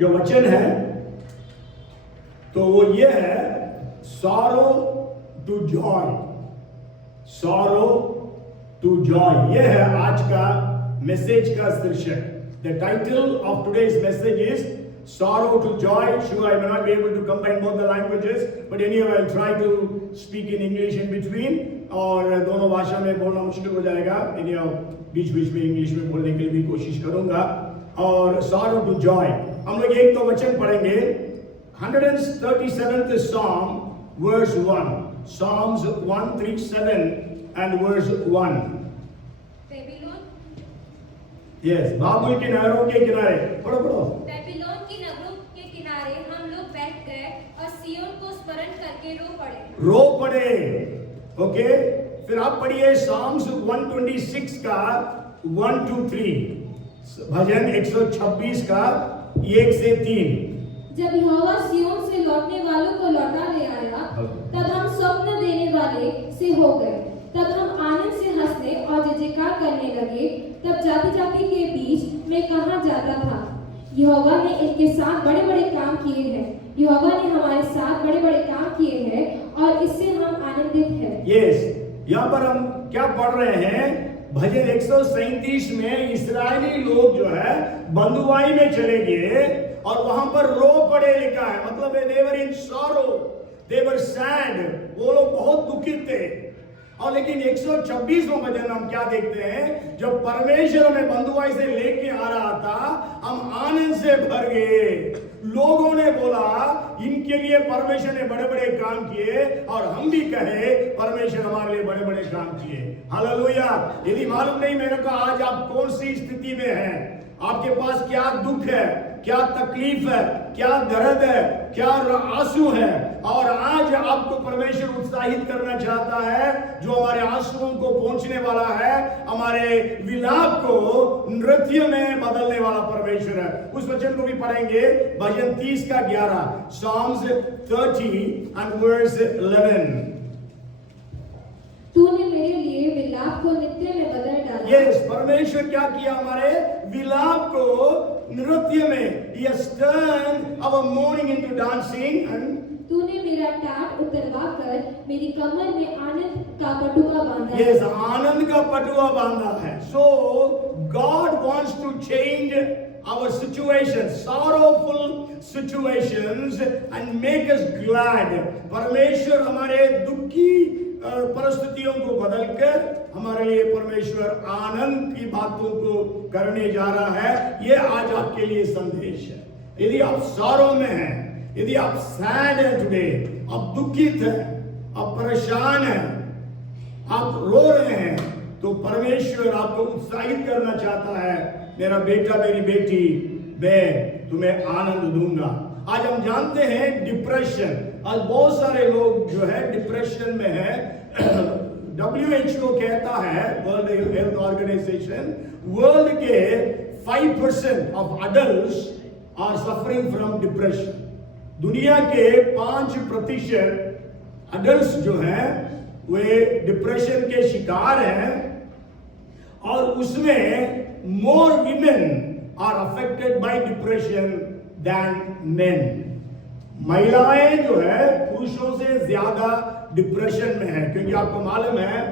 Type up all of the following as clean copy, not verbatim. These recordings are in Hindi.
जो वचन है तो वो ये है sorrow to joy, sorrow to joy, ये है आज का मैसेज का शीर्षक. The title of today's message is sorrow to joy. Sure, I may not be able to combine both the languages, but anyway I'll try to speak in English in between. और दोनों भाषा में बोलना मुश्किल हो जाएगा, anyhow बीच बीच में इंग्लिश में बोलने के लिए भी कोशिश करूंगा. और sorrow to joy हम लोग एक तो वचन पढ़ेंगे. 137th Psalm verse 1, Psalms 137 and verse 1. Yes, बाबुल की नहरों के किनारे, पढ़ो पढ़ो. बेबीलोन की नगरों के किनारे हम लोग बैठ गए और सिय्योन को स्मरण करके रो पड़े. ओके, फिर आप पढ़िए Psalms 126 का 1 to 3, भजन 126 का 1 से 3. जब यहोवा सिय्योन से लौटने वालों को लौटा ले आया, तब हम स्वप्न देने वाले से हो गए. तब हम आनंद से हंसने और जय जयकार करने लगे. तब जाति जाति के बीच में कहा जाता था, यहोवा ने इनके साथ बड़े बड़े काम किए हैं. यहोवा ने हमारे साथ बड़े बड़े काम किए हैं और इससे हम आनंदित हैं. यस, यहाँ पर हम क्या पढ़ रहे हैं? भजन 137 में इस्राएली लोग जो है बंधुआई में चले गए और वहां पर रो पड़े लिखा है. मतलब they were in sorrow, they were sad, वो लोग बहुत दुखित थे. और लेकिन 126वां भजन हम क्या देखते हैं? जब परमेश्वर हमें बंधुआई से लेके आ रहा था, हम आनंद से भर गए. लोगों ने बोला इनके लिए परमेश्वर ने बड़े बड़े काम किए और हम भी कहे परमेश्वर हमारे लिए बड़े बड़े काम किए. हालेलुया. यदि मालूम नहीं मेरे को आज आप कौन सी स्थिति में हैं, आपके पास क्या दुख है, क्या तकलीफ है, क्या दर्द है, क्या आंसू है, और आज आपको परमेश्वर उत्साहित करना चाहता है. जो हमारे आंसुओं को पहुंचने वाला है, हमारे विलाप को नृत्य में बदलने वाला परमेश्वर है. उस वचन को भी पढ़ेंगे. भजन 30 का 11, Psalms 30 and verse 11. तूने मेरे लिए विलाप को नृत्य में बदल डाला. यस, परमेश्वर क्या किया? हमारे विलाप को नृत्य में. He has turned our mourning into dancing. And तूने मेरा टाट उतरवा कर मेरी कमर में आनंद का पटुआ बांधा. यस, आनंद का पटुआ बांधा है. So God wants to change our situations, sorrowful situations, and make us glad. परमेश्वर हमारे दुखी परिस्थितियों को बदलकर हमारे लिए परमेश्वर आनंद की बातों को करने जा रहा है. ये आज आपके लिए संदेश है. यदि आप सॉरो में हैं, यदि आप सैड हैं टुडे, आप दुखित हैं, आप परेशान हैं, आप रो रहे हैं, तो परमेश्वर आपको उत्साहित करना चाहता है. मेरा बेटा, मेरी बेटी, मैं तुम्हें आनंद दूंगा. आज हम जानते हैं डिप्रेशन. आज बहुत सारे लोग जो है डिप्रेशन में है. WHO कहता है, वर्ल्ड हेल्थ ऑर्गेनाइजेशन, वर्ल्ड के 5% of adults are suffering from depression. दुनिया के 5% अडल्ट्स जो हैं वे डिप्रेशन के शिकार हैं. और उसमें more women are affected by depression than men. महिलाएं जो है पुरुषों से ज्यादा डिप्रेशन में है, क्योंकि आपको मालूम है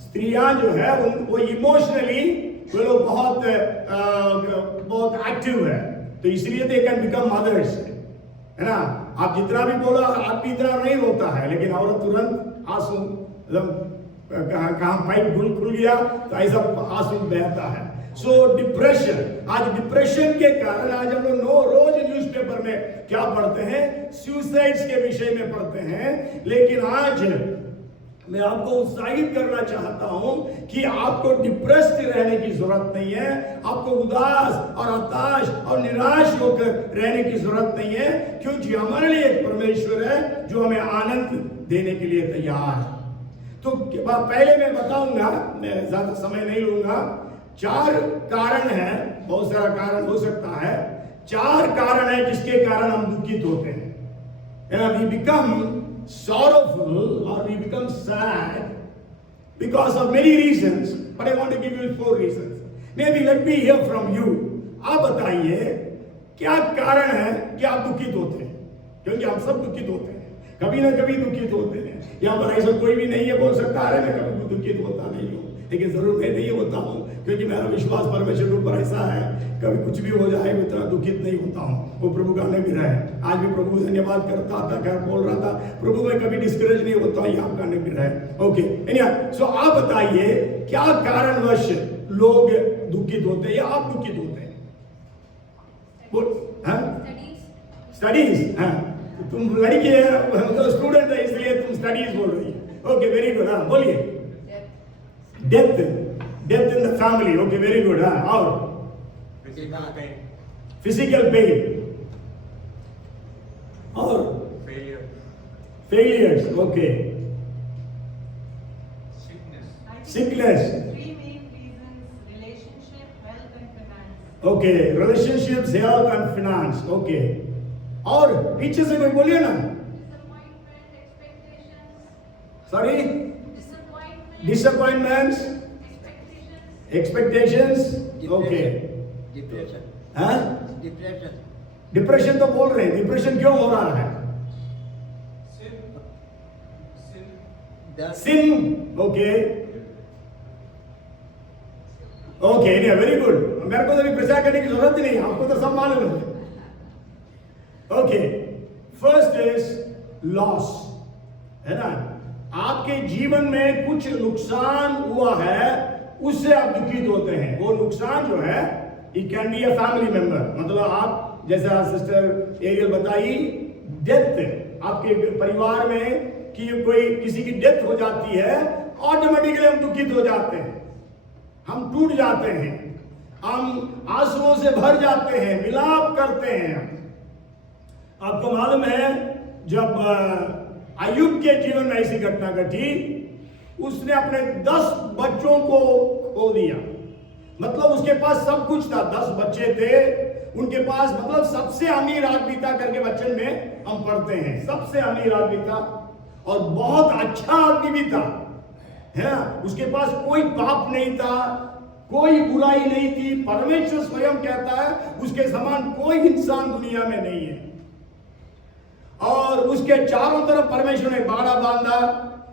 स्त्रियां जो है वो इमोशनली वो लोग बहुत एक्टिव है, तो इसलिए दे कैन बिकम मदर्स, है ना. आप जितना भी बोला आप इतना नहीं होता है, लेकिन औरत तुरंत आंसू, कहाँ पाइप खुल गया तो ऐसा आंसू बहता है. सो डिप्रेशन, आज डिप्रेशन के कारण आज हम लोग रोज न्यूज़पेपर में क्या पढ़ते हैं? सुसाइड्स के विषय में पढ़ते हैं. लेकिन आज मैं आपको उत्साहित करना चाहता हूं कि आपको डिप्रेस्ड रहने की जरूरत नहीं है, आपको उदास और हताश और निराश होकर रहने की जरूरत नहीं है, क्योंकि हमारे लिए एक परमेश्वर है जो हमें आनंद देने के लिए तैयार है. तो पहले मैं बताऊंगा, मैं ज्यादा समय नहीं लूंगा. 4 कारण है, बहुत सारा कारण हो सकता है. 4 कारण है जिसके कारण हम दुखित होते हैं. We become sorrowful or we become sad because of many reasons, but I want to give you 4 reasons. Maybe let me hear from you. आप बताइए क्या कारण है कि आप दुखित होते हैं? क्योंकि हम सब दुखित होते हैं, कभी ना कभी दुखित होते हैं। यहाँ पर ऐसा कोई भी नहीं है बोल सकता अरे मैं कभी दुखित होता नहीं हूँ, लेकिन जरूर मैं नहीं होता हूँ, क्योंकि मेरा विश्वास परमेश्वर के ऊपर ऐसा है, कभी कुछ भी हो जाए मैं इतना दुखित नहीं होता हूँ। वो प्रभु का अनुग्रह है। आज भी प्रभु धन्यवाद करता था, क्या बोल रहा था, प्रभु मैं कभी डिस्करेज नहीं होता हूँ, ये आपका अनुग्रह है। ओके, सो आप बताइए क्या कारणवश लोग दुखित होते हैं या आप दुखित होते हैं? स्टडीज, हाँ, तुम लड़की है, मतलब स्टूडेंट है, इसलिए तुम स्टडीज बोल रही है। Okay, very good. हाँ बोलिए। Death in the family. Okay, very good. हाँ, और फिजिकल पेन और failures. Okay, sickness. Okay, relationships, health and finance. Okay, और पीछे से कोई बोलिए ना। Sorry, disappointments, expectations. ओके, हाँ, डिप्रेशन तो बोल रहे हैं, डिप्रेशन क्यों हो रहा है? सिन। Okay, very good. मेरे को तो अभी प्रचार करने की जरूरत ही नहीं, आपको तो सब मालूम है। ओके, फर्स्ट इज लॉस, है ना? आपके जीवन में कुछ नुकसान हुआ है, उससे आप दुखित होते हैं। वो नुकसान जो है, it can be a family member, मतलब आप जैसा सिस्टर एरियल बताई, डेथ आपके परिवार में कि कोई किसी की डेथ हो जाती है, ऑटोमेटिकली हम दुखित हो जाते हैं, हम टूट जाते हैं, हम आंसुओं से भर जाते हैं, विलाप करते हैं। आपको मालूम है जब अय्यूब के जीवन में ऐसी घटना घटी, उसने अपने 10 बच्चों को खो दिया। मतलब उसके पास सब कुछ था, 10 बच्चे थे उनके पास, मतलब सबसे अमीर आदमी था करके वचन में हम पढ़ते हैं, सबसे अमीर आदमी था और बहुत अच्छा आदमी भी था, है ना? उसके पास कोई पाप नहीं था, कोई बुराई नहीं थी। परमेश्वर स्वयं कहता है उसके समान कोई इंसान दुनिया में नहीं है। और उसके चारों तरफ परमेश्वर ने बाड़ा बांधा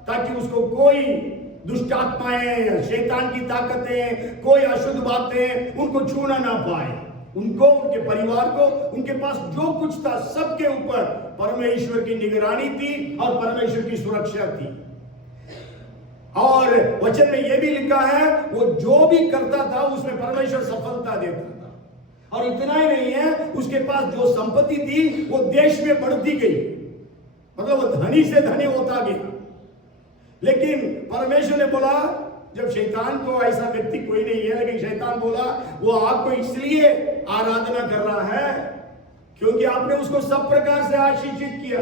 ताकि उसको कोई दुष्ट आत्माएं या शैतान की ताकतें, कोई अशुद्ध बातें उनको छूना ना पाए। उनको, उनके परिवार को, उनके पास जो कुछ था सबके ऊपर परमेश्वर की निगरानी थी और परमेश्वर की सुरक्षा थी। और वचन में यह भी लिखा है वो जो भी करता था उसमें परमेश्वर सफलता देता था। और इतना ही नहीं है, उसके पास जो संपत्ति थी वो देश में बढ़ती गई, मतलब वो धनी से धनी होता गया। लेकिन परमेश्वर ने बोला, जब शैतान को, ऐसा व्यक्ति कोई नहीं है लेकिन शैतान बोला वो आपको इसलिए आराधना कर रहा है क्योंकि आपने उसको सब प्रकार से आशीषित किया,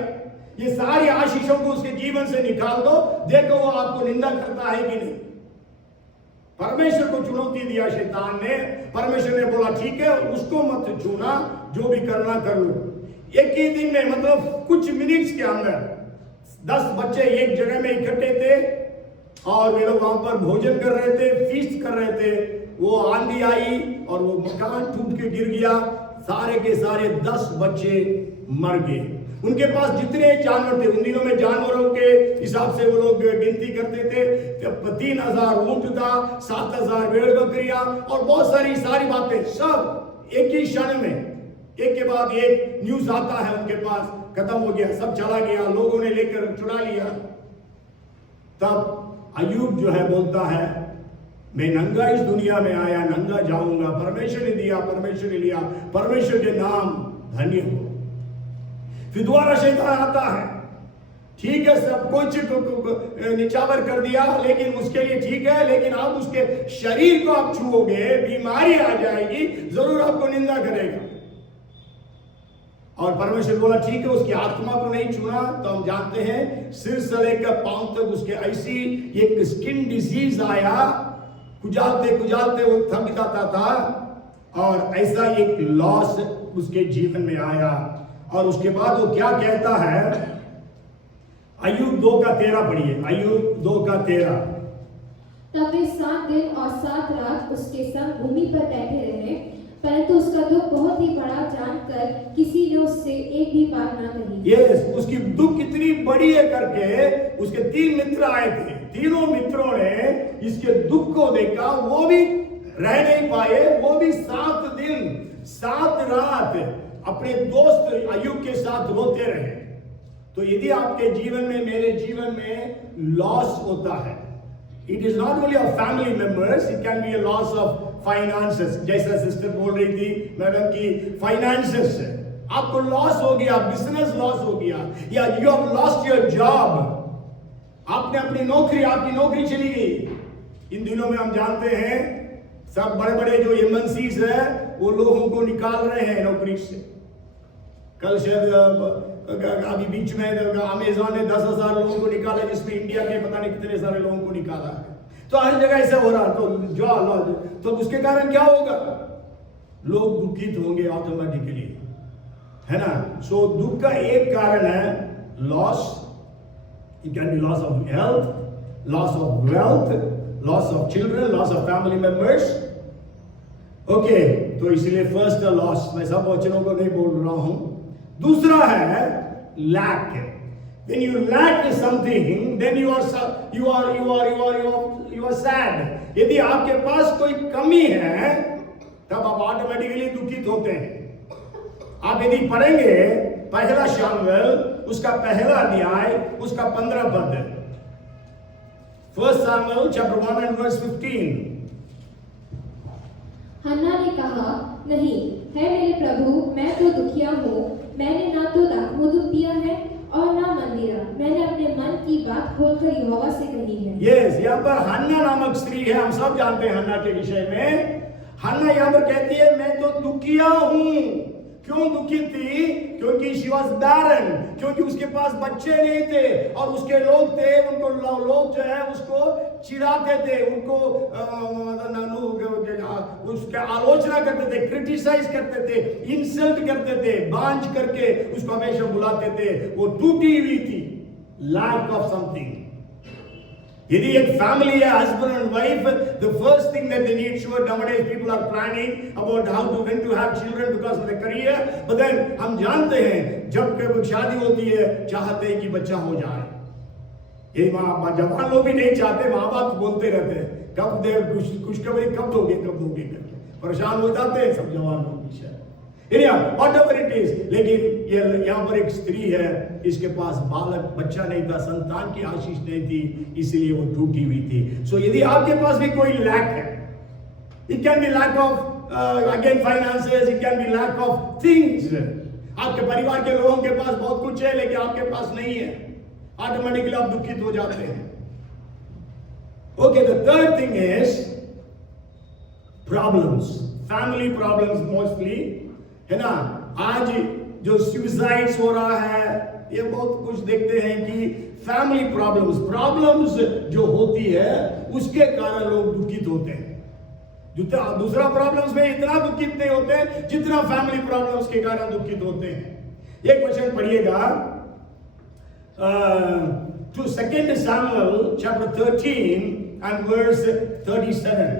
ये सारी आशीषों को उसके जीवन से निकाल दो, देखो वो आपको निंदा करता है कि नहीं। परमेश्वर को चुनौती दिया शैतान ने। परमेश्वर ने बोला ठीक है, उसको मत छूना, जो भी करना कर लो। एक ही दिन में, मतलब कुछ मिनट्स के अंदर 10 बच्चे एक जगह में इकट्ठे थे और वे लोग वहां पर भोजन कर रहे थे, फीस्ट कर रहे थे। वो आंधी आई और वो मकान टूट के गिर गया, सारे के सारे 10 बच्चे मर गए। उनके पास जितने जानवर थे, उन दिनों में जानवरों के हिसाब से वो लोग गिनती करते थे, 3000 ऊंट था, 7000 भेड़ बकरियां और बहुत सारी बातें, सब एक ही क्षण में, एक के बाद एक न्यूज आता है उनके पास, खत्म हो गया, सब चला गया, लोगों ने लेकर चुरा लिया। तब अय्यूब जो है बोलता है, मैं नंगा इस दुनिया में आया, नंगा जाऊंगा, परमेश्वर ने दिया, परमेश्वर ने लिया, परमेश्वर के नाम धन्य हो। फिर दोबारा शैतान आता है, ठीक है सब कुछ निछावर कर दिया, लेकिन उसके लिए ठीक है, लेकिन आप उसके शरीर को आप छुओगे, बीमारी आ जाएगी, जरूर आपको निंदा करेगा। और परमेश्वर बोला ठीक है, उसकी आत्मा को नहीं छूना। तो हम जानते हैं सिर से लेकर पांव तक उसके ऐसी एक स्किन डिजीज आया, खुजालते खुजालते वो थक जाता था और ऐसा एक लॉस उसके जीवन में आया। और उसके बाद वो क्या कहता है, अय्यूब 2:13 पढ़िए, अय्यूब 2:13। तब वे 7 दिन और 7 रात उसके संग भूमि पर बैठे रहे परंतु उसका दुख बहुत ही बड़ा जानकर किसी ने उससे एक भी बात न कही। यस, उसकी दुख इतनी बड़ी है करके उसके 3 मित्र आए थे। तीनों मित्रों ने इसके दुख को देखा, वो भी रह नहीं पाए। वो भी 7 दिन 7 रात अपने दोस्त अय्यूब के साथ रोते रहे। तो यदि आपके जीवन में, मेरे जीवन में लॉस होता है, it is not only of family members, it can be a loss of finances. जैसा सिस्टर बोल रही थी मैडम की फाइनेंसेस से आपको लॉस हो गया, बिजनेस लॉस हो गया, या you have lost your job, आपने अपनी नौकरी, आपकी नौकरी चली गई। इन दिनों में हम जानते हैं सब बड़े बड़े जो एमएनसीज है वो लोगों को निकाल रहे हैं नौकरी से। कल शायद अभी बीच में अमेजॉन ने 10,000 लोगों को निकाला, जिसमें इंडिया के पता नहीं कितने सारे लोगों को निकाला है। तो हर जगह ऐसा हो रहा, तो उसके कारण क्या होगा? लोग दुखित होंगे ऑटोमेटिकली, है ना। सो दुख का एक कारण है loss. It can be loss of health, loss of wealth, loss of children, loss of family members. Okay, तो इसलिए फर्स्ट लॉस, मैं सब वचनों को नहीं बोल रहा हूं। दूसरा है lack. When you lack something, then you are sad. यदि आपके पास कोई कमी है तब आप ऑटोमेटिकली दुखित होते हैं। आप यदि पढ़ेंगे पहला शामुएल उसका पहला अध्याय उसका 15 पद, 1 Samuel chapter 1 and verse 15। हन्ना ने कहा, नहीं है मेरे प्रभु, मैं तो दुखिया हूँ। मैंने ना तो दाखमधु पिया है और ना मंदिरा। मैंने अपने मन की बात खोलकर यहोवा से कही है। यस, यहाँ पर हन्ना नामक स्त्री है, हम सब जानते हैं हन्ना के विषय में। हन्ना यहाँ पर कहती है मैं तो दुखिया हूँ। क्यों दुखी थी? क्योंकि she was barren, क्योंकि उसके पास बच्चे नहीं थे और उसके लोग थे, उनको लोग जो है उसको चिढ़ाते थे, उनको उसके आलोचना करते थे, क्रिटिसाइज करते थे, इंसल्ट करते थे, बांझ करके उसको हमेशा बुलाते थे। वो टूटी हुई थी, लैक ऑफ समथिंग। यदि एक फैमिली है, husband and wife, the first thing that they need, sure nowadays people are planning about how to when to have children because of the career, but then हम जानते हैं जब कभी शादी होती है चाहते हैं कि बच्चा हो जाए। ये माँ जवान लोग भी नहीं चाहते, माँ बाप बोलते रहते हैं कब दे खुशखबरी कब दोगे करके परेशान हो जाते हैं सब जवान लोग पीछे। Whatever it is, लेकिन ये यहाँ पर एक स्त्री है, इसके पास बालक बच्चा नहीं था, संतान की आशीष नहीं थी, इसलिए वो टूटी हुई थी। सो यदि आपके पास भी कोई लैक है, it can be lack of again finances, it can be lack of things. आपके परिवार के लोगों के पास बहुत कुछ है लेकिन आपके पास नहीं है, ऑटोमेटिकली आप दुखित हो जाते हैं। Okay, the third thing is problems, family problems mostly, है ना। आज जो सुसाइड्स हो रहा है, ये बहुत कुछ देखते हैं कि फैमिली प्रॉब्लम्स जो होती है उसके कारण लोग दुखित होते हैं। दूसरा प्रॉब्लम्स में इतना दुखित नहीं होते जितना फैमिली प्रॉब्लम्स के कारण दुखित होते हैं। एक क्वेश्चन पढ़िएगा, to 2 Samuel chapter 13 and verse 37।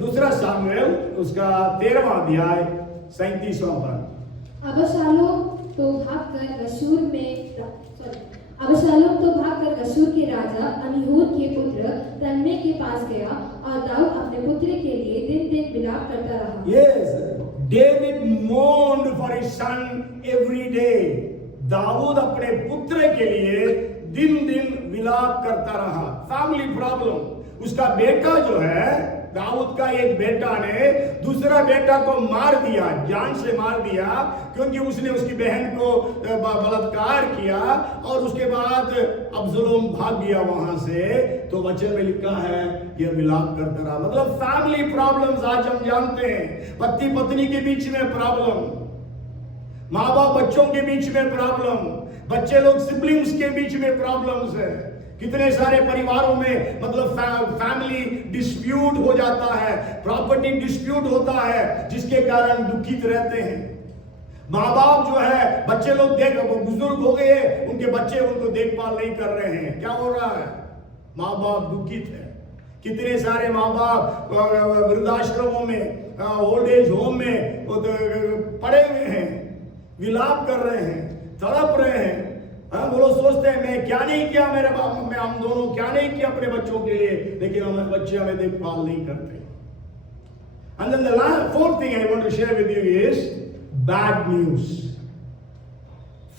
दूसरा सामुएल उसका 13वां अध्याय 37वां पद। अबशालोम तो भागकर गशूर के राजा अमीहूद के पुत्र तल्मै के पास गया और दाऊद अपने पुत्र के लिए दिन दिन विलाप करता रहा। Yes, David mourned for his son every day। Dawood अपने पुत्र के लिए दिन दिन विलाप करता रहा। फैमिली प्रॉब्लम, उसका बेटा जो है, दाऊद का एक बेटा ने दूसरा बेटा को मार दिया, जान से मार दिया, क्योंकि उसने उसकी बहन को बलात्कार किया और उसके बाद अब्सलोम भाग गया वहां से। तो वचन में लिखा है यह विलाप करता रहा। मतलब फैमिली प्रॉब्लम्स आज हम जानते हैं, पति पत्नी के बीच में प्रॉब्लम, माँ बाप बच्चों के बीच में प्रॉब्लम, बच्चे लोग सिबलिंग्स के बीच में प्रॉब्लम्स है। कितने सारे परिवारों में मतलब फैमिली डिस्प्यूट हो जाता है, प्रॉपर्टी डिस्प्यूट होता है, जिसके कारण दुखित रहते हैं। माँ बाप जो है, बच्चे लोग बुजुर्ग हो गए, उनके बच्चे उनको देखभाल नहीं कर रहे हैं। क्या हो रहा है? माँ बाप दुखित है कितने सारे माँ बाप वृद्धाश्रमों में, ओल्ड एज होम में पड़े हुए हैं, विलाप कर रहे हैं, तड़प रहे हैं। वो लोग सोचते हैं मैं क्या नहीं किया, मेरे बाप में हम दोनों क्या नहीं किया अपने बच्चों के लिए, लेकिन हमारे बच्चे हमें देखभाल नहीं करते। And then the fourth thing I want to share with you is bad news.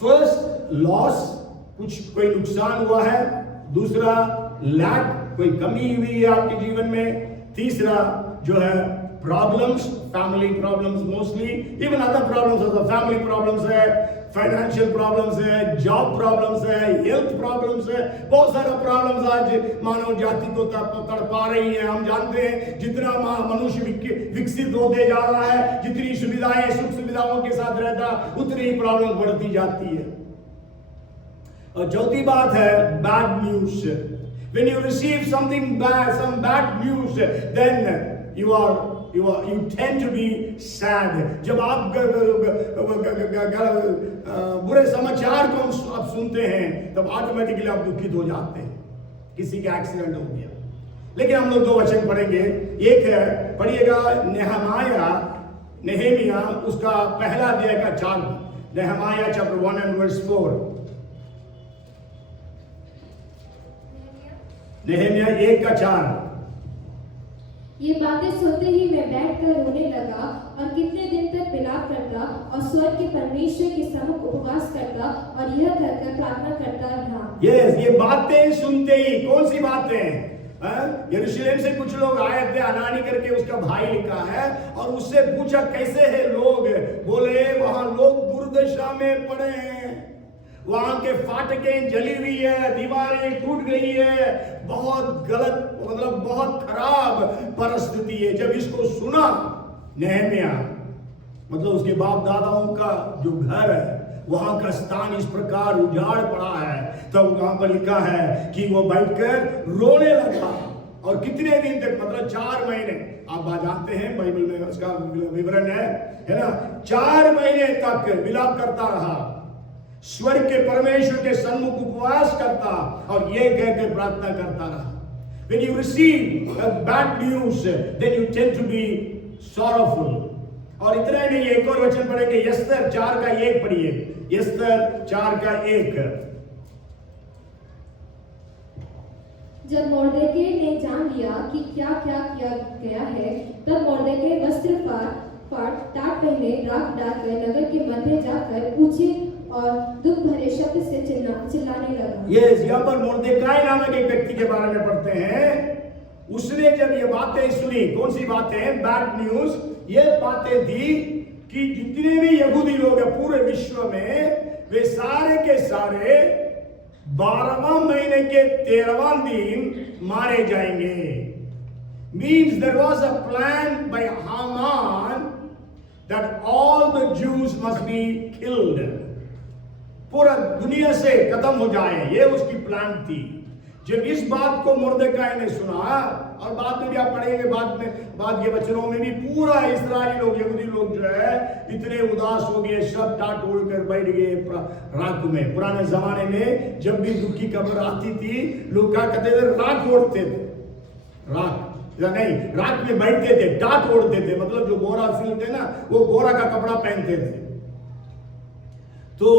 First, loss, कोई नुकसान हुआ है। दूसरा, lack, कोई कमी हुई है आपके जीवन में। तीसरा जो है problems, family problems mostly, even other problems of the family problems है, फाइनेंशियल प्रॉब्लम्स है, जॉब प्रॉब्लम्स है, हेल्थ प्रॉब्लम्स है, बहुत सारा प्रॉब्लम्स आज मानव जाति को तड़पा रही है। हम जानते हैं जितना मनुष्य विकसित होते जा रहा है, जितनी सुविधाएं सुख सुविधाओं के साथ रहता, उतनी प्रॉब्लम बढ़ती जाती है। और चौथी बात है bad news. When you receive something bad, some bad news, then you tend to be sad. जब आप बुरे समाचार को आप सुनते हैं तब ऑटोमेटिकली आप दुखित हो जाते हैं। किसी का एक्सीडेंट हो गया। लेकिन हम लोग 2 वचन पढ़ेंगे। एक है, पढ़िएगा नेहेमिया उसका पहला अध्याय का 4, नेहेमिया chapter 1 and verse 4। नेहेमिया 1 का 4। ये बातें सुनते ही मैं बैठकर रोने लगा और कितने दिन तक विलाप करता और स्वर्ग के परमेश्वर के सम्मुख उपवास करता और यह कहकर प्रार्थना करता रहा। यस, ये बातें सुनते ही, कौन सी बातें? यरूशलेम से कुछ लोग आए थे, अनानी करके उसका भाई लिखा है, और उससे पूछा कैसे है लोग। बोले वहां लोग दुर्दशा में पड़े हैं, वहां के फाटकें जली हुई है, दीवारें टूट गई है, बहुत गलत, मतलब बहुत खराब परिस्थिति है। जब इसको सुना नेहेमिया, मतलब उसके बाप दादाओं का जो घर है, वहां का स्थान इस प्रकार उजाड़ पड़ा है, तब वहां पर लिखा है कि वो बैठकर रोने लगा। और कितने दिन तक, मतलब 4 महीने, आप बात जानते हैं, बाइबल में उसका विवरण है ना। 4 महीने तक विलाप करता रहा, स्वर्ग के परमेश्वर के सम्मुख उपवास करता और ये कहकर प्रार्थना करता रहा। When you receive a bad news, then you tend to be sorrowful. और इतना ही नहीं, एक और वचन पढ़ेंगे, यस्तर 4 का 1 पढ़िए, यस्तर 4 का 1। जब मोर्देकै ने जान लिया कि क्या क्या किया गया है, तब मोर्देकै वस्त्र फाड़ टाट पहने राख डालकर नगर के मध्य जाकर ऊंचे और दुख भरे शब्द से चिल्लाने लगा। यस, यहाँ पर मोर्देकाई नामक एक व्यक्ति के बारे में पढ़ते हैं। उसने जब ये बातें सुनी, कौन सी बातें? Bad news. ये बातें थी कि जितने भी यहूदी लोग हैं पूरे विश्व में, वे सारे के सारे 12वां महीने के 13वां दिन मारे जाएंगे। Means there was a plan by Haman that all the Jews must be killed. पूरा दुनिया से खत्म हो जाए, ये उसकी प्लान थी। जब इस बात को मुर्देकाई ने सुना, और बाद में भी आप पढ़ेंगे, बाद के वचनों में भी, पूरा इस्राएली लोग, यहूदी लोग जो है इतने उदास हो गए, सब टाट उड़कर बैठ गए राख में। पुराने जमाने में जब भी दुख की खबर आती थी, लोग क्या कहते थे? राख ओढ़ते थे। राख नहीं, राख में बैठते थे, टाट ओढ़ते थे, मतलब जो गोरा सिलते ना, वो गोरा का कपड़ा पहनते थे। तो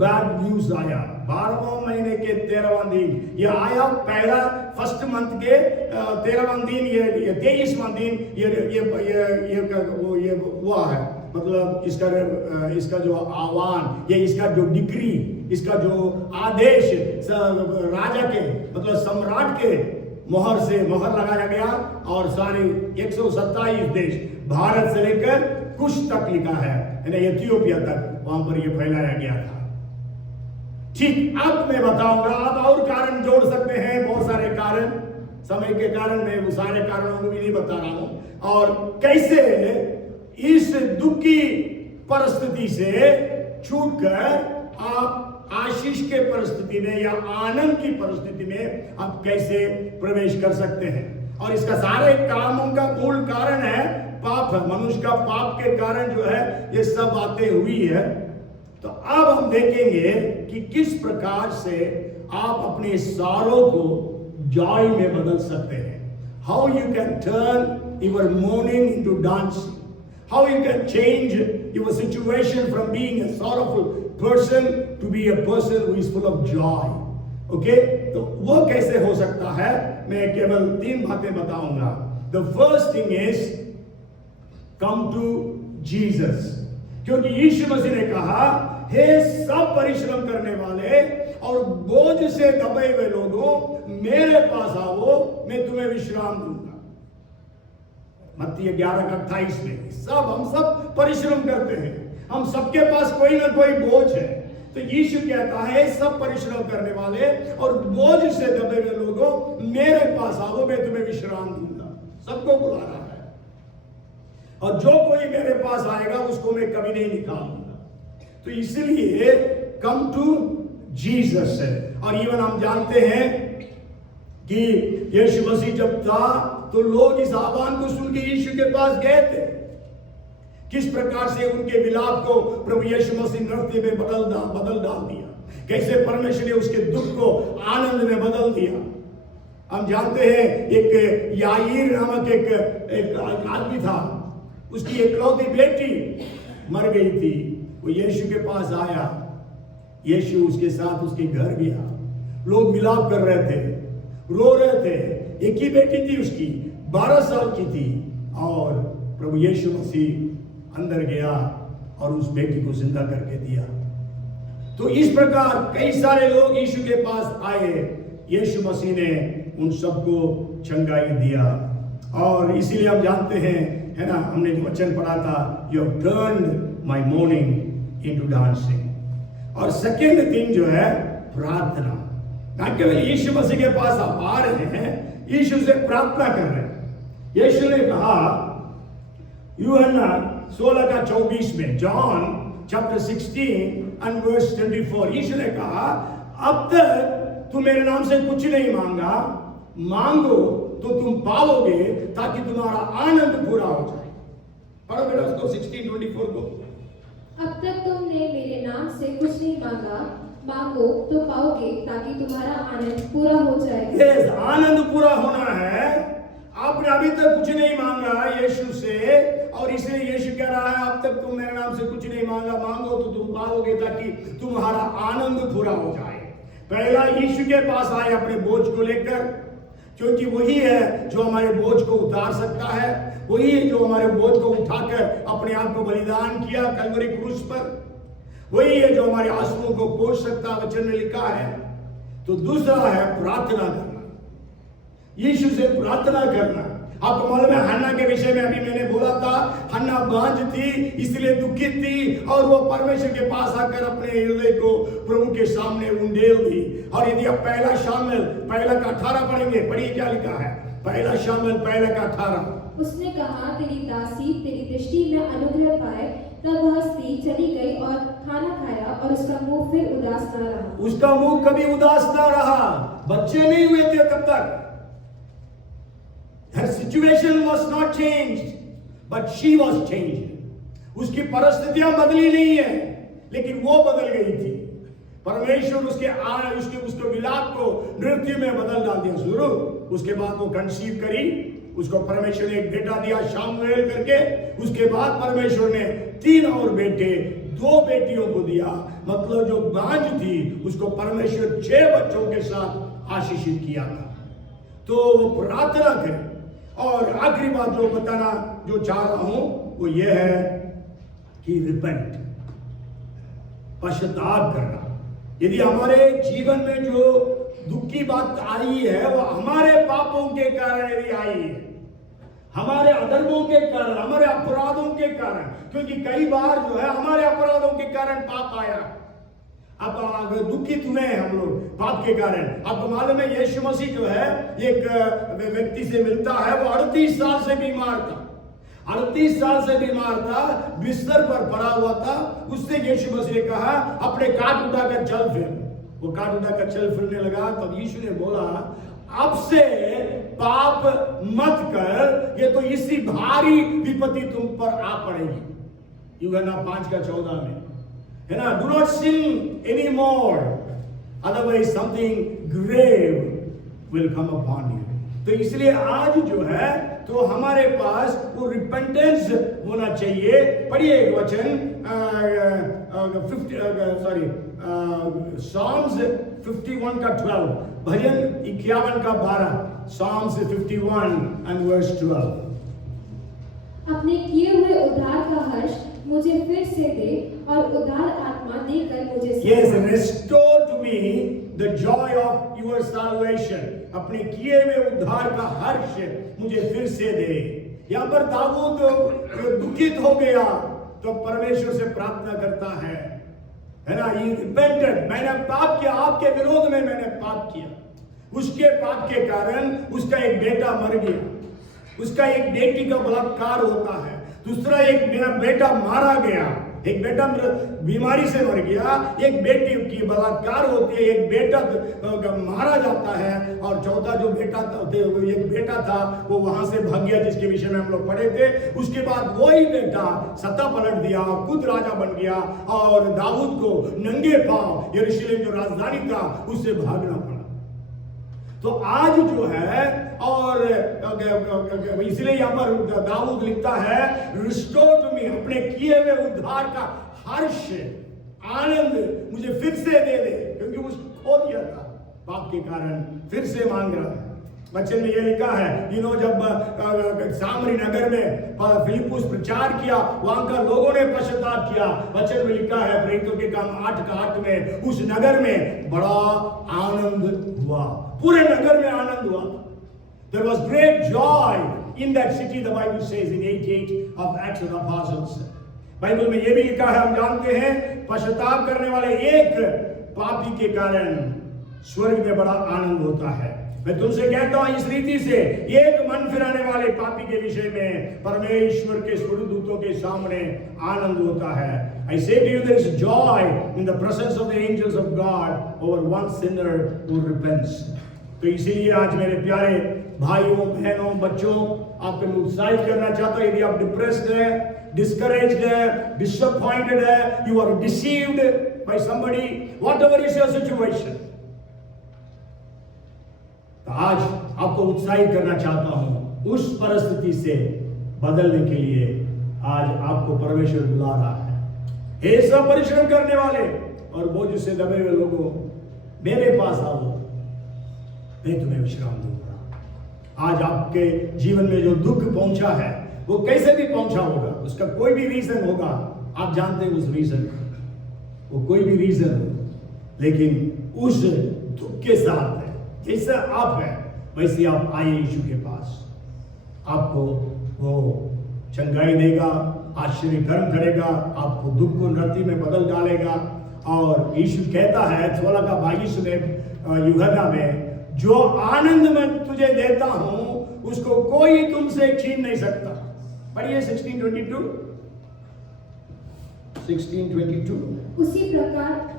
बैड न्यूज आया 12वां महीने के 13वां दिन। ये आया पहला फर्स्ट मंथ के 13वां दिन, ये 23वां दिन ये हुआ है। मतलब इसका जो आह्वान, ये इसका जो डिक्री, इसका जो आदेश राजा के, मतलब सम्राट के मोहर से मोहर लगाया गया, और सारे 127 देश, भारत से लेकर कुश तक लिखा है, इथियोपिया तक, वहां पर यह फैलाया गया था। ठीक, अब मैं बताऊंगा, आप और कारण जोड़ सकते हैं, बहुत सारे कारण, समय के कारण मैं वो सारे कारणों को भी नहीं बता रहा हूं, और कैसे इस दुखी परिस्थिति से छूटकर आप आशीष के परिस्थिति में या आनंद की परिस्थिति में आप कैसे प्रवेश कर सकते हैं। और इसका सारे कामों का मूल कारण है पाप है। मनुष्य का पाप के कारण जो है ये सब बातें हुई है। तो अब हम देखेंगे कि किस प्रकार से आप अपने सारों को जॉय में बदल सकते हैं। how you can turn your mourning into dancing, how you can change your situation from being a sorrowful person to be a person who is full of joy. Okay? तो वो कैसे हो सकता है? मैं केवल 3 बातें बताऊंगा. The first thing is come to Jesus. क्योंकि यीशु मसीह ने कहा, हे सब परिश्रम करने वाले और बोझ से दबे हुए लोगों, मेरे पास आओ, मैं तुम्हें विश्राम दूंगा. मत्ती 11:28 में हम सब परिश्रम करते हैं, हम सबके पास कोई ना कोई बोझ है. तो यीशु कहता है, सब परिश्रम करने वाले और बोझ से दबे हुए लोगों, मेरे पास आओ, मैं तुम्हें विश्राम दूंगा. सबको बुला रहा है, और जो कोई मेरे पास आएगा उसको मैं कभी नहीं निकालूंगा. तो इसलिए कम टू जीसस है. और इवन हम जानते हैं कि यीशु मसीह जब था तो लोग इस आह्वान को सुन के यीशु के पास गए थे. किस प्रकार से उनके विलाप को प्रभु यीशु मसीह नृत्य में बदल डाल दिया, कैसे परमेश्वर ने उसके दुख को आनंद में बदल दिया. हम जानते हैं एक याईर नामक एक आदमी था, उसकी इकलौती बेटी मर गई थी. वो यीशु के पास आया, यीशु उसके साथ उसके घर गया. लोग विलाप कर रहे थे, रो रहे थे. एक ही बेटी थी उसकी, 12 साल की थी. और प्रभु यीशु मसीह अंदर गया और उस बेटी को जिंदा करके दिया. तो इस प्रकार कई सारे लोग यीशु के पास आए, यीशु मसीह ने उन सबको चंगाई दिया. और इसीलिए हम जानते हैं, है ना, हमने जो वचन पढ़ा था, you have turned my morning into dancing. और सेकेंड थिंग जो है प्रार्थना. ना केवल यीशु मसीह के पास आप आ रहे हैं, यीशु से प्रार्थना कर रहे हैं. यीशु ने कहा यूहन्ना 16:24 में, जॉन चैप्टर 16 and verse 24, यीशु ने कहा, अब तक तुम मेरे नाम से कुछ नहीं मांगा, मांगो तो तुम पाओगे ताकि तुम्हारा आनंद पूरा हो जाए. पढ़ो बेटा उसको 16:24 को. अब तक तुमने मेरे नाम से कुछ नहीं मांगा, मांगो तो पाओगे ताकि तुम्हारा आनंद पूरा हो जाए. yes, आनंद पूरा होना है. आपने अभी तक कुछ नहीं मांगा यीशु से, और इसलिए यीशु कह रहा है, अब तक तुम मेरे नाम से कुछ नहीं मांगा, मांगो तो तुम पाओगे ताकि तुम्हारा आनंद पूरा हो जाए. पहला यीशु के पास आए अपने बोझ को लेकर, क्योंकि वही है जो हमारे बोझ को उतार सकता है. वही है जो हमारे बोझ को उठाकर अपने आप को बलिदान किया कलवरी क्रूस पर. वही है जो हमारे आंसुओं को पोंछ सकता, वचन में लिखा है. तो दूसरा है प्रार्थना करना, यीशु से प्रार्थना करना. आपको मालूम है हन्ना के विषय में अभी मैंने बोला था, हन्ना बांझ थी, इसलिए दुखित थी, और वो परमेश्वर के पास आकर अपने हृदय को प्रभु के सामने उंडेल दी. और यदि आप पहला शामिल 1:18 पढ़ेंगे, पढ़िए क्या लिखा है. पहला शामिल 1:18. उसने कहा, तेरी दासी तेरी दृष्टि में अनुग्रह पाए. तब वह स्त्री चली गई और खाना खाया, और उसका मुंह फिर उदास न रहा. उसका मुंह कभी उदास न रहा. बच्चे नहीं हुए थे तब तक. Her situation was not changed, but she was changed. उसकी परिस्थितियां बदली नहीं है, लेकिन वो बदल गई थी. परमेश्वर उसके विलाप को नृत्य में बदल डाल दिया शुरू. उसके बाद वो कंसीव करी, उसको परमेश्वर ने एक बेटा दिया शामुएल करके. उसके बाद परमेश्वर ने 3 और बेटे, 2 बेटियों को दिया. मतलब जो बांझ थी उसको परमेश्वर 6 बच्चों के साथ आशीषित किया था. तो वो प्रार्थना करे. और आखिरी बात जो बताना जो चाह रहा हूं वो ये है कि रिपेंट, पश्चाताप करना. यदि हमारे जीवन में जो दुख की बात आई है वो हमारे पापों के कारण यदि आई है, हमारे अधर्मों के कारण, हमारे अपराधों के कारण, क्योंकि कई बार जो है हमारे अपराधों के कारण पाप आया. अब दुखित हुए हैं हम लोग पाप के कारण. आपको मालूम है यीशु मसीह जो है एक व्यक्ति से मिलता है, वो 38 साल से बीमार था. 38 साल से बीमार था, बिस्तर पर पड़ा हुआ था. उससे यीशु मसीह ने कहा, अपने काट उठाकर चल फिर. वो काट उठाकर चल फिरने लगा. तब यीशु ने बोला, अब से पाप मत कर, ये तो इसी भारी विपत्ति तुम पर आ पड़ेगी. यूहन्ना 5:14 में है ना, do not sin anymore, otherwise something grave will come upon you. तो इसलिए आज जो है तो हमारे पास वो रिपेंटेंस होना चाहिए। पढ़िए एक वचन Psalms 51 का 12, भजन 51 का 12, Psalms 51 and verse 12। अपने किए हुए उद्धार का हर्ष मुझे फिर से दे और उदार आत्मा देकर मुझे Yes, restore to me the joy of your salvation। अपने किए हुए उद्धार का हर्ष मुझे फिर से दे। यहाँ पर दाऊद दुखित हो गया तो परमेश्वर से प्रार्थना करता है ना, he repented, मैंने पाप किया, आपके विरोध में मैंने पाप किया। उसके पाप के कारण उसका एक बेटा मर गया, उसका एक बेटी का बलात्कार होता है, दूसरा एक मेरा बेटा मारा गया, एक बेटा बीमारी से मर गया, एक बेटी की बलात्कार होती है, एक बेटा मारा जाता है, और चौथा जो बेटा एक बेटा था वो वहां से भाग गया, जिसके विषय में हम लोग पढ़े थे। उसके बाद वही बेटा सत्ता पलट दिया, खुद राजा बन गया, और दाऊद को नंगे पांव यरूशलेम जो राजधानी था उससे भागना पड़ा। तो आज जो है, और इसलिए यहाँ पर दाऊद लिखता है रिस्टोर टू मी, अपने किए हुए उद्धार का हर्ष आनंद मुझे फिर से दे दे, क्योंकि उसको खो दिया था पाप के कारण, फिर से मांग रहा है। वचन में ये लिखा है, जब सामरी नगर में फिलिप्पुस प्रचार किया, वहां का लोगों ने पश्चाताप किया। वचन में लिखा है प्रेरितों के काम 8 का 8 में, उस नगर में बड़ा आनंद हुआ, पूरे नगर में आनंद हुआ। There was great joy in that city, the Bible says in 88 of Acts of the Apostles। Bible में ये भी लिखा है, हम जानते हैं, पश्चाताप करने वाले एक पापी के कारण स्वर्ग में बड़ा आनंद होता है। मैं तुमसे कहता हूं, इस रीति से एक मन फिराने वाले पापी के विषय में परमेश्वर के स्वर्गदूतों के सामने आनंद होता है। I say to you, there is joy in the presence of the angels of God over one sinner who repents। तो इसीलिए आज मेरे प्यारे भाइयों, बहनों, बच्चों, आपको मैं उत्साहित करना चाहता हूं। यदि आप डिप्रेस्ड है, डिस्करेज्ड है, डिसअपॉइंटेड है, you are deceived by somebody, whatever is your situation, तो आज आपको उत्साहित करना चाहता हूं, उस परिस्थिति से बदलने के लिए आज आपको परमेश्वर बुला रहा है। हे सब परिश्रम करने वाले और बोझ से दबे हुए लोगों, मेरे पास आओ, मैं तुम्हें विश्राम दूंगा। आज आपके जीवन में जो दुख पहुंचा है, वो कैसे भी पहुंचा होगा, उसका कोई भी रीजन होगा, आप जानते हैं उस रीजन, वो कोई भी रीजन हो, लेकिन उस दुख के साथ जैसे आप हैं वैसे आप आए यीशु के पास, आपको वो चंगाई देगा, आश्चर्य कर्म करेगा, आपको दुख को नृत्य में बदल डालेगा। और यीशु कहता है 16 का 22 में यूहन्ना में, जो आनंद मैं तुझे देता हूं उसको कोई तुमसे छीन नहीं सकता। पढ़िए 16:22। उसी प्रकार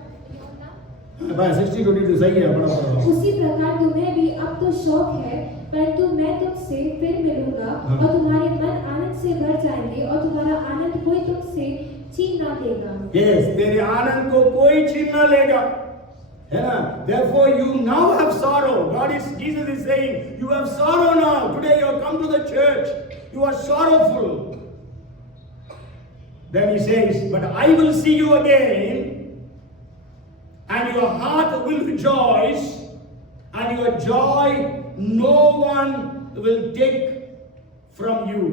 16:22 सही है, बड़ा उसी प्रकार तुम्हें भी अब तो शौक है, परंतु मैं तुमसे फिर मिलूंगा और तुम्हारे मन आनंद से भर जाएंगे और तुम्हारा आनंद कोई तुमसे छीन ना लेगा। Yes, तेरे आनंद को कोई छीन ना लेगा, है ना? Therefore you now have sorrow. Jesus is saying, you have sorrow now. Today you have come to the church. You are sorrowful. Then he says, but I will see you again, and your heart will rejoice, and your joy no one will take from you।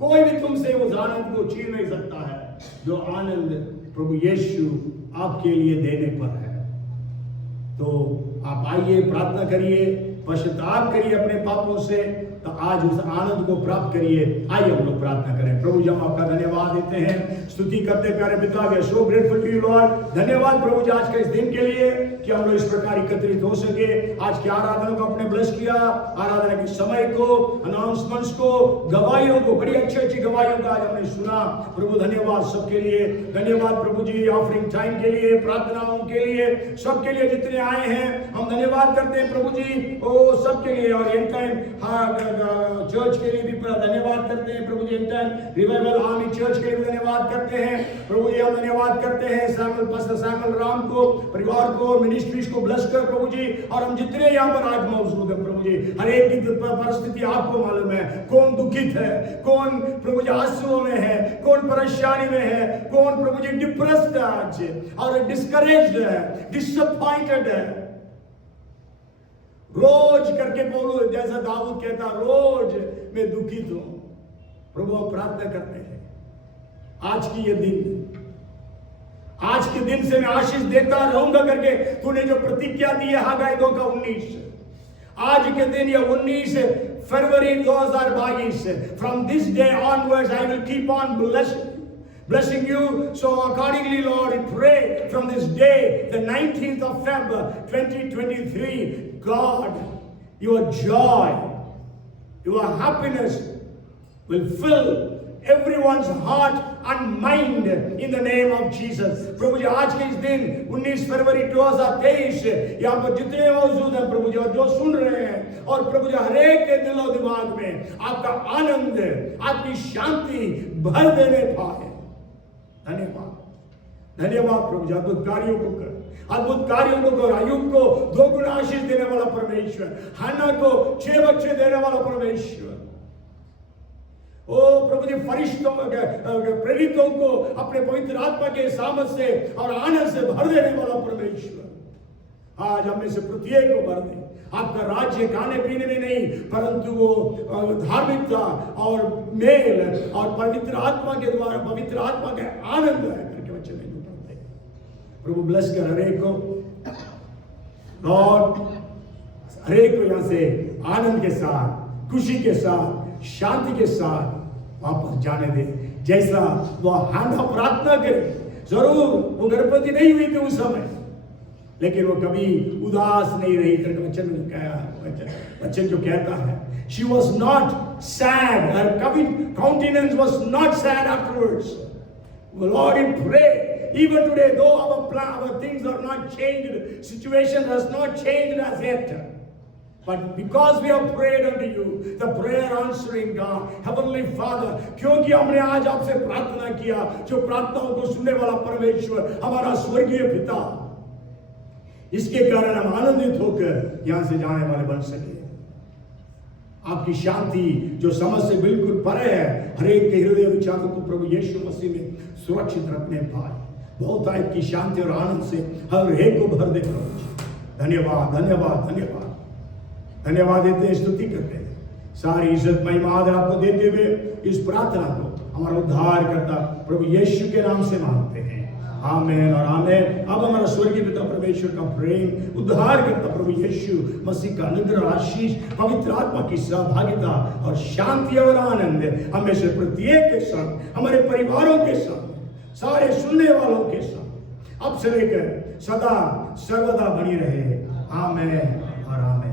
कोई भी तुमसे उस आनंद को छीन नहीं सकता है जो आनंद प्रभु यीशु आपके लिए देने पर है। तो आप आइए, प्रार्थना करिए, पश्चाताप करिए अपने पापों से, तो आज उस आनंद को प्राप्त करिए। आइए हम लोग प्रार्थना करें। प्रभु जी, हम आपका धन्यवाद देते हैं, स्तुति करते प्यारे पिता, we are so grateful to you Lord. धन्यवाद प्रभु जी आज के इस दिन के लिए कि हम लोग इस प्रकार एकत्रित हो सके। आज की आराधना को आपने ब्लेस किया, आराधना के समय को, अनाउंसमेंट्स को, गवाहियों को, बड़ी अच्छी अच्छी गवाहियों का आज हमने सुना। प्रभु धन्यवाद सबके लिए, धन्यवाद प्रभु जी ऑफरिंग टाइम के लिए, प्रार्थनाओं के लिए, सबके लिए जितने आए हैं हम धन्यवाद करते हैं प्रभु जी, ओ सबके लिए। और एंड टाइम चर्च के लिए भी धन्यवाद करते हैं प्रभु जी, end time revival army church के लिए धन्यवाद करते हैं प्रभु जी। हम धन्यवाद करते हैं सैमुअल पास्टर सैमुअल राम को, परिवार को, मिनिस्ट्रीज को ब्लेस कर प्रभु जी। और हम जितने यहाँ पर आज मौजूद है प्रभु जी, हर एक की परिस्थिति आपको मालूम है। कौन दुखित है, कौन प्रभु जी आंसुओं में है, कौन परेशानी में है, कौन प्रभु जी डिप्रेस्ड है आज और डिस्करेज्ड है, डिसअपॉइंटेड है। रोज करके बोलो, जैसा दाऊद कहता रोज मैं दुखित हूं। प्रभु हम प्रार्थना करते हैं आज की ये दिन, आज के दिन से मैं आशीष देता रहूंगा करके तूने जो प्रतिज्ञा दी है हगाई 2 का 19, आज के दिन या 19 फरवरी 2022, from this day onwards I will keep on blessing you. So accordingly, Lord, we pray from this day, the 19th of February 2023, God, your joy, your happiness will fill everyone's heart and mind in the name of Jesus. प्रभु जी आज के इस दिन 19 फरवरी 2023 यहाँ पर जितने मौजूद हैं प्रभु जी और जो सुन रहे हैं, और प्रभु जी हर एक के दिलो दिमाग में आपका आनंद, आपकी शांति भर देने पाए। धन्यवाद, धन्यवाद प्रभु जी। अद्भुत कार्यों को कर, अद्भुत कार्यों को कर। अय्यूब को 2 गुना आशीष देने वाला परमेश्वर, हन्ना को 6 बच्चे देने वाला परमेश्वर, ओ प्रभु जी फरिश्तों प्रेरितों को अपने पवित्र आत्मा के सामर्थ से और आनंद से भर देने वाला परमेश्वर आज हमें से प्रत्येक को भर दे। आपका राज्य खाने पीने में नहीं, परंतु वो धार्मिकता और मेल और पवित्र आत्मा के द्वारा, पवित्र आत्मा के आनंद है करके बच्चे नहीं पढ़ते। प्रभु ब्लेस कर हरेक को, लॉर्ड हरेक को यहाँ से आनंद के साथ, खुशी के साथ, शांति के साथ वापस जाने दे। जैसा वह हाना प्रार्थना करे, जरूर वो गर्भवती नहीं हुई थी उस समय, लेकिन वो कभी उदास नहीं रही करके बच्चन ने कहा, बच्चन जो कहता है, she was not sad, her countenance was not sad afterwards. Lord, we pray even today, though our things are not changed, situation has not changed as yet, but because we have prayed unto you, the prayer answering God, Heavenly Father, क्योंकि हमने आज आपसे प्रार्थना किया, जो प्रार्थनाओं को सुनने वाला परमेश्वर हमारा स्वर्गीय पिता, इसके कारण हम आनंदित होकर यहां से जाने वाले बन सके। आपकी शांति जो समझ से बिल्कुल परे है, हर एक के हृदय विचारों को प्रभु यीशु मसीह में सुरक्षित रखने पाए। बहुत टाइप की शांति और आनंद से हर एक को भर दे प्रभु। धन्यवाद, धन्यवाद, धन्यवाद, धन्यवाद देते हैं, स्तुति करते हैं। सारी इज्जत महिमा आदर आपको देते हुए इस प्रार्थना को हमारा उद्धार करता प्रभु यीशु के नाम से मांगते हैं, आमेन और आमेन। अब हमारा स्वर्गीय पिता परमेश्वर का प्रेम, उद्धार करता प्रभु यीशु मसीह का अनुग्रह, आशीष, पवित्र आत्मा की सहभागिता और शांति और आनंद हमें से प्रत्येक के साथ, हमारे परिवारों के साथ, सारे सुनने वालों के साथ अब से लेकर सदा सर्वदा बनी रहे। आमेन और आमेन।